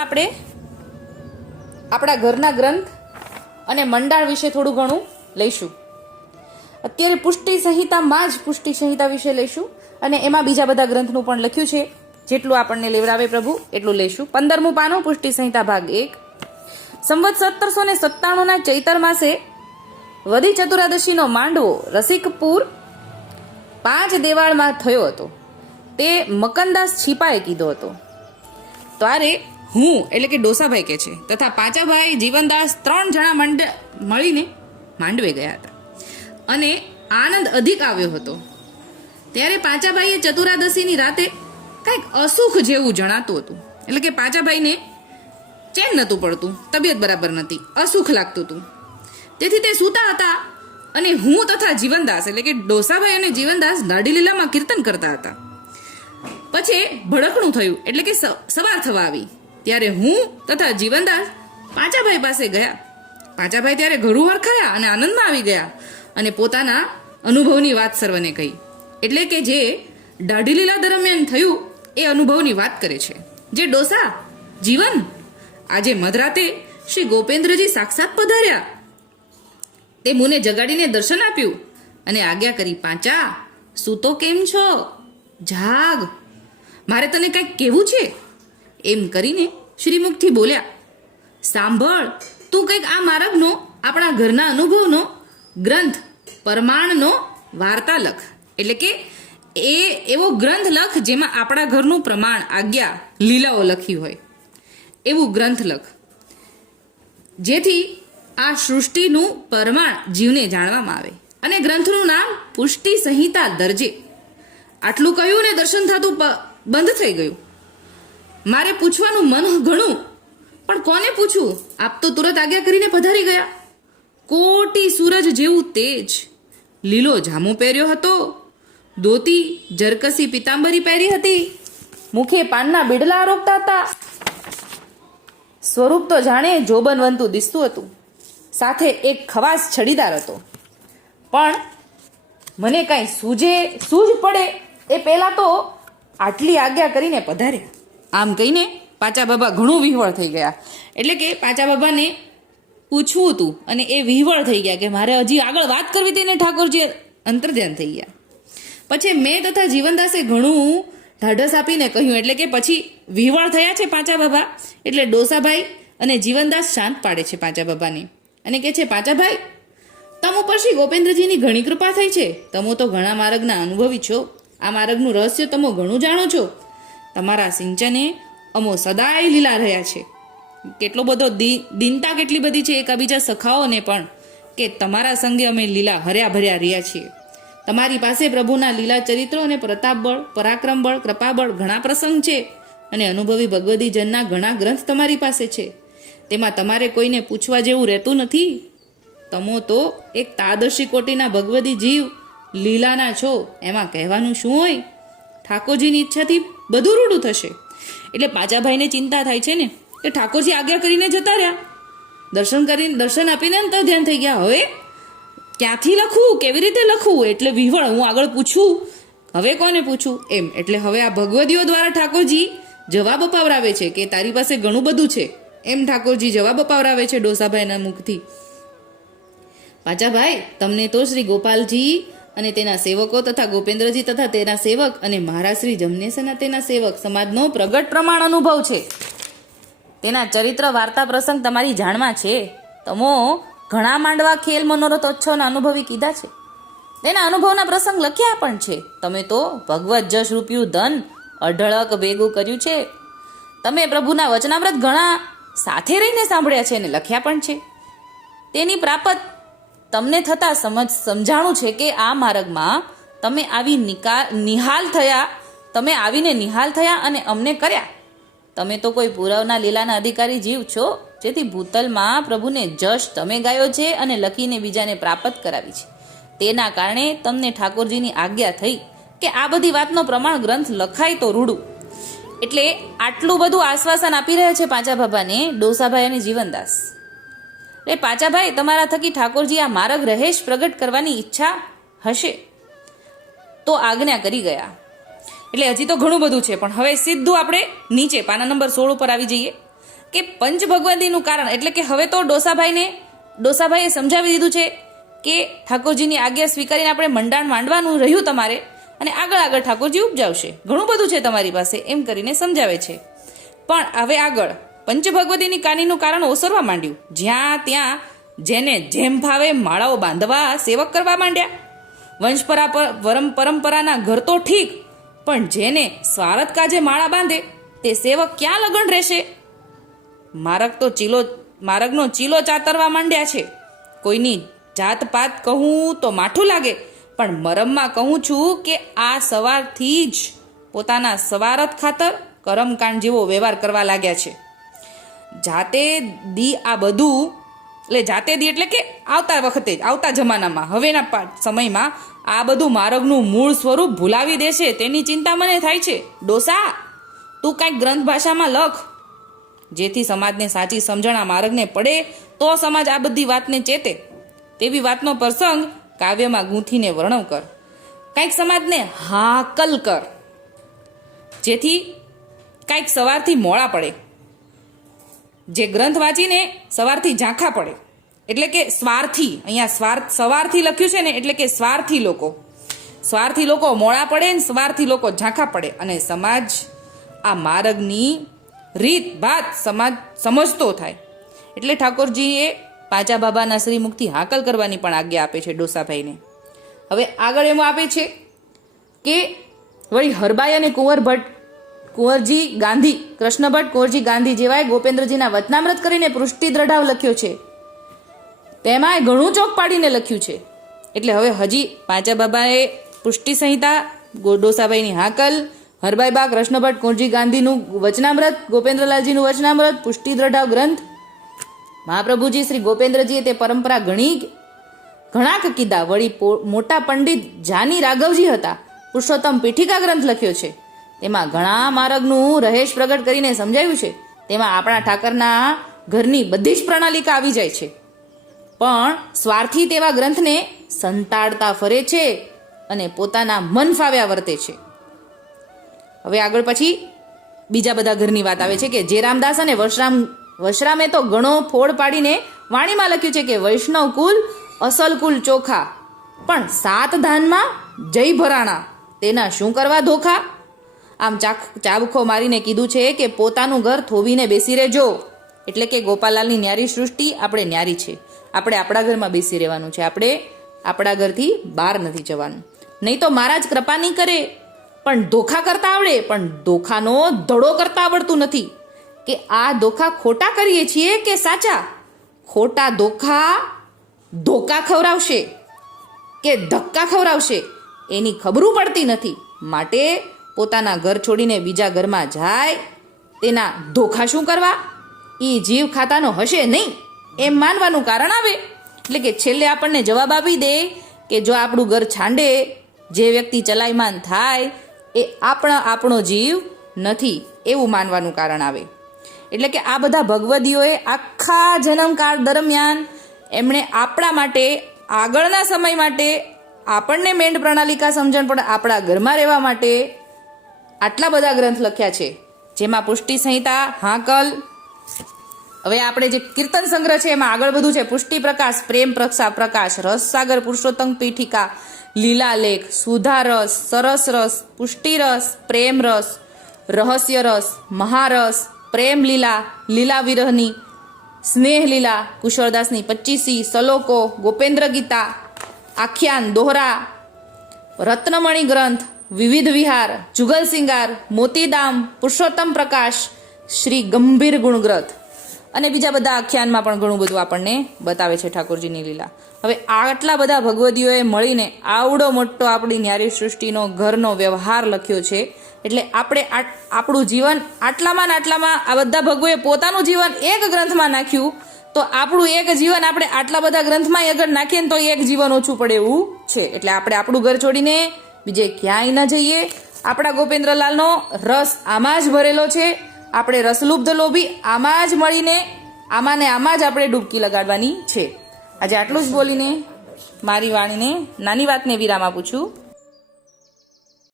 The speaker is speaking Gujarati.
આપણે આપણા ઘરના ગ્રંથ અને મંડાળ વિશે થોડું ઘણું લઈશું. અત્યારે પુષ્ટિ સંહિતામાં જ પુષ્ટિ સંહિતા વિશે લઈશું અને એમાં બીજા બધા ગ્રંથનું પણ લખ્યું છે. જેટલું આપણને લેવડાવે પ્રભુ, એટલું લઈશું. પંદરમું પાનું, પુષ્ટિ સંહિતા ભાગ એક. સંવત સત્તરસો ને સત્તાણુંના ચૈતર માસે વધી ચતુરાદશીનો માંડવો રસિકપુર પાંચ દેવાળમાં થયો હતો. તે મકનદાસ છીપાએ કીધો હતો. ત્યારે હું, એટલે કે ડોસાભાઈ કે છે, તથા પાચાભાઈ, જીવનદાસ ત્રણ જણા મંડ, મળીને માંડવે ગયા હતા. અને આનંદ અધિક આવ્યો હતો. ત્યારે પાચાભાઈએ ચતુરાદશીની રાતે કંઈક અસુખ જેવું જણાતું હતું. એટલે કે પાચાભાઈને ચેન નહોતું પડતું, તબિયત બરાબર નહોતી, અસુખ લાગતું હતું. તેથી તે સૂતા હતા અને હું તથા જીવનદાસ, એટલે કે ડોસાભાઈ અને જીવનદાસ દાઢી લીલામાં કીર્તન કરતા હતા. પછી ભડકણું થયું, એટલે કે સવાર થવા આવી. ત્યારે હું તથા જીવનદાસ પાંચાભાઈ પાસે ગયા. પાંચાભાઈ ત્યારે ઘરું હરખાયા અને આનંદમાં આવી ગયા અને પોતાના અનુભવની વાત સર્વને કહી. એટલે કે જે દાઢી લીલા દરમિયાન થયું એ અનુભવની વાત કરે છે. જે ડોસા, જીવન, આજે મધરાતે શ્રી ગોપેન્દ્રજી સાક્ષાત પધાર્યા. તે મુને જગાડીને દર્શન આપ્યું અને આજ્ઞા કરી, પાંચા, સૂતો કેમ છો? જાગ. મારે તને કંઈક કહેવું છે? એમ કરીને શ્રીમુખથી બોલ્યા, સાંભળ, તું કંઈક આ માર્ગનો, આપણા ઘરના અનુભવનો ગ્રંથ, પરમાણનો વાર્તા લખ એટલે કે એ, એવો ગ્રંથ લખ જેમાં આપણા ઘરનું પ્રમાણ, આજ્ઞા, લીલાઓ લખી હોય. એવું ગ્રંથ લખ. જેથી આ સૃષ્ટિનું પરમાણ જીવને જાણવામાં આવે. અને ગ્રંથનું નામ પુષ્ટિ સંહિતા દરજે. આટલું કહ્યું ને દર્શન થતું બંધ થઈ ગયું. મારે પૂછવાનું મન ઘણું. પણ કોને પૂછવું? આપ તો તુરત આજ્ઞા કરીને પધારી ગયા. કોટી સૂરજ જેવું તેજ. લીલો જામો પહેર્યો હતો. ધોતી જરકસી પિતાંબરી પહેરી હતી. મુખે પાનના બીડલા આરોપતા હતા. સ્વરૂપ તો જાણે જોબનવંતું દિસતું હતું. સાથે એક ખવાસ છડીદાર હતો. પણ મને કાંઈ સૂજે, સૂજ પડે એ પહેલાં તો આટલી આજ્ઞા કરીને પધાર્યા. આમ કહીને પાચા બાબા ઘણું વિહવળ થઈ ગયા. એટલે કે પાચા બાબાને પૂછવું હતું અને એ વિહવળ થઈ ગયા કે મારે હજી આગળ વાત કરવી હતી ને ઠાકોરજી અંતર્ધ્યાન થઈ ગયા. પછી મેં તથા જીવનદાસે ઘણું ઢાઢસ આપીને કહ્યું, એટલે કે પછી વિહવળ થયા છે પાચા બાબા, એટલે ડોસાભાઈ અને જીવનદાસ શાંત પાડે છે પાચા બાબાને. અને કહે છે પાચાભાઈ તમ ઉપર શ્રી ગોપેન્દ્રજીની ઘણી કૃપા થઈ છે. તમો તો ઘણા માર્ગના અનુભવી છો. આ માર્ગનું રહસ્ય તમો ઘણું જાણો છો. તમારા સિંચને અમો સદાય લીલા રહ્યા છે. કેટલો બધો દીનતા કેટલી બધી છે એકાબીજા સખાઓને પણ કે તમારા સંગે અમે લીલા હર્યા ભર્યા રહ્યા છીએ. તમારી પાસે પ્રભુના લીલા ચરિત્રો અને પ્રતાપ બળ, પરાક્રમ બળ, કૃપા બળ ઘણા પ્રસંગ છે અને અનુભવી ભગવદી જનના ઘણા ગ્રંથ તમારી પાસે છે. તેમાં તમારે કોઈને પૂછવા જેવું રહેતું નથી? તમો તો એક તાદર્શી કોટીના ભગવદી જીવ લીલાના છો, એમાં કહેવાનું શું હોય? ઠાકોરજીની ઈચ્છાથી બધું રૂડું થશે. એટલે પાચાભાઈને ચિંતા થાય છે ને, કે ઠાકોરજી આજ્ઞા કરીને જતા રહ્યા. દર્શન કરીને, દર્શન આપીને અંતર ધ્યાન થઈ ગયા. હવે ક્યાંથી લખવું કેવી રીતે લખવું એટલે વિહવળ, હું આગળ પૂછું. હવે કોને પૂછું? એમ. એટલે હવે આ ભગવદીઓ દ્વારા ઠાકોરજી જવાબ અપાવરાવે છે કે તારી પાસે ઘણું બધું છે. એમ ઠાકોરજી જવાબ અપાવરાવે છે ડોસાભાઈના મુખથી. પાચાભાઈ તમને તો શ્રી ગોપાલજી અને તેના સેવકો તથા ગોપેન્દ્રજી તથા તેના સેવક અને મહારાશ્રી શ્રી જમનેશ તેના સેવક સમાજનો પ્રગટ પ્રમાણ અનુભવ છે. તેના ચરિત્ર વાર્તા પ્રસંગ તમારી જાણમાં છે. તમો ઘણા માંડવા ખેલ મનોરથ ઉત્સવના અનુભવી કીધા છે. તેના અનુભવના પ્રસંગ લખ્યા પણ છે. તમે તો ભગવત જશ રૂપિયું ધન અઢળક ભેગું કર્યું છે. તમે પ્રભુના વચનામૃત ઘણા સાથે રહીને સાંભળ્યા છે અને લખ્યા પણ છે. તેની પ્રાપત તમને થતા સમજ સમજાણું છે કે આ માર્ગમાં તમે આવી નિકા, નિહાલ થયા, તમે આવીને નિહાલ થયા અને અમને કર્યા. તમે તો કોઈ પૂરવના લીલાના અધિકારી જીવ છો, જેથી ભૂતલમાં પ્રભુને જશ તમે ગાયો છે અને લખીને બીજાને પ્રાપ્ત કરાવી છે. તેના કારણે તમને ઠાકોરજીની આજ્ઞા થઈ કે આ બધી વાતનો પ્રમાણ ગ્રંથ લખાય તો રૂડું. એટલે આટલું બધું આશ્વાસન આપી રહ્યા છે પાંચા બાબાને ડોસાભાઈ અને જીવનદાસ. એ પાચાભાઈ તમારા થકી ઠાકોરજી આ માર્ગ રહેશ પ્રગટ કરવાની ઈચ્છા હશે. તો આજ્ઞા કરી ગયા. એટલે હજી તો ઘણું બધું છે, પણ હવે સીધું આપણે નીચે, પાના નંબર સોળ ઉપર આવી જઈએ. કે પંચ ભગવતીનું કારણ, એટલે કે હવે તો ડોસાભાઈને, ડોસાભાઈએ સમજાવી દીધું છે કે ઠાકોરજીની આજ્ઞા સ્વીકારીને આપણે મંડાણ માંડવાનું રહ્યું તમારે, અને આગળ આગળ ઠાકોરજી ઉપજાવશે. ઘણું બધું છે તમારી પાસે, એમ કરીને સમજાવે છે. પણ હવે આગળ. પંચ ભગવતીની કાનીનું કારણ ઓસરવા માંડ્યું. જ્યાં ત્યાં જેને જેમ ભાવે માળાઓ બાંધવા સેવક કરવા માંડ્યા. વંશપરા પરંપરાના ઘર તો ઠીક, પણ જેને સ્વાર્થ કાજે માળા બાંધે, તે સેવક ક્યાં લગન રહેશે? મારક તો ચીલો મારગનો ચીલો ચાતરવા માંડ્યા છે. કોઈની જાત પાત કહું તો માઠું લાગે, પણ મરમમાં કહું છું કે આ સવારથી જ પોતાના સવારત ખાતર કરમકાંડ જેવો વ્યવહાર કરવા લાગ્યા છે. જાતે દી આ બધું, એટલે જાતે દી એટલે કે આવતા વખતે જ, આવતા જમાનામાં, હવેના સમયમાં આ બધું માર્ગનું મૂળ સ્વરૂપ ભૂલાવી દેશે, તેની ચિંતા મને થાય છે. ડોસા, તું કાંઈક ગ્રંથ ભાષામાં લખ. જેથી સમાજને સાચી સમજણ આ માર્ગને પડે, તો સમાજ આ બધી વાતને ચેતે. તેવી વાતનો પ્રસંગ કાવ્યમાં ગૂંથીને વર્ણવ કર. કાંઈક સમાજને હાકલ કર. જેથી કાંઈક સવારથી મોડા પડે. જે ગ્રંથ વાંચીને સવારથી ઝાંખા પડે. એટલે કે સ્વાર્થી, અહીંયા સ્વાર્થ, સવારથી લખ્યું છે ને એટલે કે સ્વાર્થી લોકો. સ્વાર્થી લોકો મોડા પડે ને સ્વાર્થી લોકો ઝાંખા પડે. અને સમાજ આ માર્ગની રીત ભાત સમાજ સમજતો થાય. એટલે ઠાકોરજીએ પાચા બાબાના શ્રીમુખથી હાકલ કરવાની પણ આજ્ઞા આપે છે ડોસાભાઈને. હવે આગળ એમાં આપે છે કે વળી હરબાઈ અને કુંવર ભટ્ટ કુંવરજી ગાંધી, કૃષ્ણભટ્ટ કુંવરજી ગાંધી જેવાએ ગોપેન્દ્રજીના વચનામૃત કરીને પૃષ્ટિ દ્રઢાવ લખ્યો છે. તેમાંય ઘણું ચોક પાડીને લખ્યું છે. એટલે હવે હજી પાંચા બાબાએ પુષ્ટિ સંહિતા ડોસાભાઈની હાકલ, હરભાઈ બા કૃષ્ણ કુંવરજી ગાંધીનું વચનામૃત, ગોપેન્દ્રલાલજીનું વચનામૃત, પુષ્ટિ દ્રઢાવ ગ્રંથ. મહાપ્રભુજી શ્રી ગોપેન્દ્રજીએ તે પરંપરા ઘણી ઘણાક કીધા. વળી મોટા પંડિત જાની રાઘવજી હતા. પુરુષોત્તમ પીઠિકા ગ્રંથ લખ્યો છે. તેમાં ઘણા માર્ગનું રહેશ પ્રગટ કરીને સમજાયું છે. તેમાં આપણા ઠાકરના ઘરની બધી જ પ્રણાલિકા આવી જાય છે. પણ સ્વાર્થી તેવા ગ્રંથને સંતાડતા ફરે છે અને પોતાના મન ફાવ્યા વર્તે છે. હવે આગળ પછી બીજા બધા ઘરની વાત આવે છે કે જે રામદાસ અને વશરામ, વશરામે તો ઘણો ફોડ પાડીને વાણીમાં લખ્યું છે કે વૈષ્ણવ કુલ, અસલ કુલ ચોખા. પણ સાત ધાનમાં જય ભરાણા. તેના શું કરવા ધોખા? આમ ચાબખો મારીને કીધું છે કે પોતાનું ઘર થોવીને બેસી રહેજો. એટલે કે ગોપાલાલની ન્યારી સૃષ્ટિ આપણે ન્યારી છે. આપણે આપણા ઘરમાં બેસી રહેવાનું છે. આપણે આપણા ઘરથી બહાર નથી જવાનું. નહીં તો મહારાજ કૃપા નહીં કરે. પણ ધોખા કરતા આવડે. પણ ધોખાનો ધડો કરતા આવડતું નથી. કે આ ધોખા ખોટા કરીએ છીએ કે સાચા? ખોટા ધોખા ધોકા ખવડાવશે કે ધક્કા ખવડાવશે એની ખબરું પડતી નથી. માટે પોતાના ઘર છોડીને બીજા ઘરમાં જાય, તેના ધોખા શું કરવા? એ જીવ ખાતાનો હશે નહીં, એમ માનવાનું કારણ આવે. એટલે કે છેલ્લે આપણને જવાબ આપી દે કે જો આપણું ઘર છાંડે, જે વ્યક્તિ ચલાયમાન થાય, એ આપણા આપણો જીવ નથી, એવું માનવાનું કારણ આવે. એટલે કે આ બધા ભગવદીઓએ આખા જન્મકાળ દરમિયાન એમણે આપણા માટે, આગળના સમય માટે, આપણને મેંડ પ્રણાલિકા સમજણ, પણ આપણા ઘરમાં રહેવા માટે આટલા બધા ગ્રંથ લખ્યા છે, જેમાં પુષ્ટિ સંહિતા, હાંકલ, હવે આપણે જે કીર્તન સંગ્રહ છે એમાં આગળ બધું છે. પુષ્ટિ પ્રકાશ, પ્રેમ પ્રક્ષા પ્રકાશ, રસ સાગર, પુરુષોત્તમ પીઠિકા લીલાલેખ સુધારસ સરસ રસ, પુષ્ટિ રસ, પ્રેમ રસ, રહસ્ય રસ, મહારસ, પ્રેમ લીલા લીલા વિરહની, સ્નેહ લીલા, કુશળદાસની પચીસી સલોકો, ગોપેન્દ્ર ગીતા, આખ્યાન, દોહરા, રત્નમણિ ગ્રંથ વિવિધ વિહાર, જુગલ સિંગાર, મોતીદામ, પુરુષોત્તમ પ્રકાશ, શ્રી ગંભીર ગુણગ્રંથ. અને બીજા બધા આખ્યાનમાં પણ ઘણું બધું આપણને બતાવે છે ઠાકોરજીની લીલા. હવે આટલા બધા ભગવદીઓએ મળીને આવડો મોટો આપણી ન્યારી સૃષ્ટિનો ઘરનો વ્યવહાર લખ્યો છે. એટલે આપણે આપણું જીવન આટલામાં ને આટલામાં, આ બધા ભગવોએ પોતાનું જીવન એક ગ્રંથમાં નાખ્યું, તો આપણું એક જીવન આપણે આટલા બધા ગ્રંથમાં અગર નાખીએ ને તો એક જીવન ઓછું પડે એવું છે. એટલે આપણે આપણું ઘર છોડીને બીજે ક્યાંય ન જઈએ. આપણા ગોપેન્દ્રલાલનો રસ આમાં જ ભરેલો છે. આપણે રસલુબ્ધ લોભી આમાં જ મળીને આમાં ને આમાં જ આપણે ડૂબકી લગાડવાની છે. આજે આટલું જ બોલીને મારી વાણીને નાની વાતને વિરામ આપું છું.